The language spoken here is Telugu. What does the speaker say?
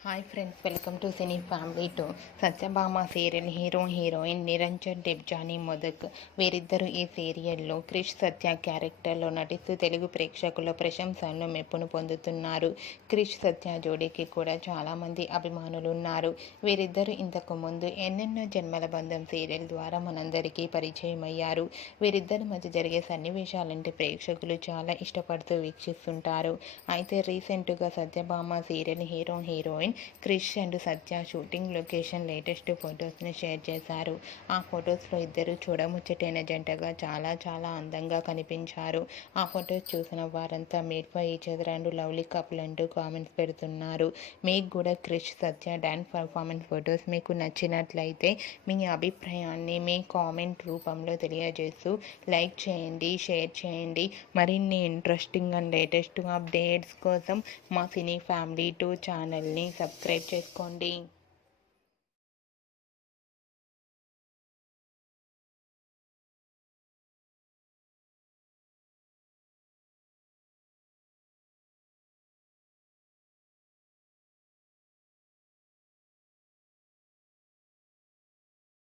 Hi friends, welcome to cine family two. Satyabhama serial heroine Niranjan Debjani Modak వీరిద్దరూ ఈ సీరియల్లో క్రిష్ సత్య క్యారెక్టర్లో నటిస్తూ తెలుగు ప్రేక్షకుల ప్రశంసలను మెప్పును పొందుతున్నారు. క్రిష్ సత్య జోడీకి కూడా చాలామంది అభిమానులు ఉన్నారు. వీరిద్దరూ ఇంతకు ముందు ఎన్నెన్నో జన్మల బంధం సీరియల్ ద్వారా మనందరికీ పరిచయం అయ్యారు. వీరిద్దరి మధ్య జరిగే సన్నివేశాలంటే ప్రేక్షకులు చాలా ఇష్టపడుతూ వీక్షిస్తుంటారు. అయితే రీసెంట్గా Satyabhama serial heroine Krish and Satya shooting location latest ఫొటోస్ని షేర్ చేశారు. ఆ ఫొటోస్లో ఇద్దరు చూడముచ్చటైన జంటగా చాలా అందంగా కనిపించారు. ఆ ఫొటోస్ చూసిన వారంతా made for each other and lovely couple అంటూ కామెంట్స్ పెడుతున్నారు. మీకు కూడా క్రిష్ సత్య డాన్స్ పర్ఫార్మెన్స్ ఫొటోస్ మీకు నచ్చినట్లయితే మీ అభిప్రాయాన్ని మీ కామెంట్ రూపంలో తెలియజేస్తూ లైక్ చేయండి, షేర్ చేయండి. మరిన్ని ఇంట్రెస్టింగ్ అండ్ లేటెస్ట్ అప్డేట్స్ కోసం మా సినీ ఫ్యామిలీ 2 ఛానల్ని సబ్స్క్రైబ్ చేసుకోండి.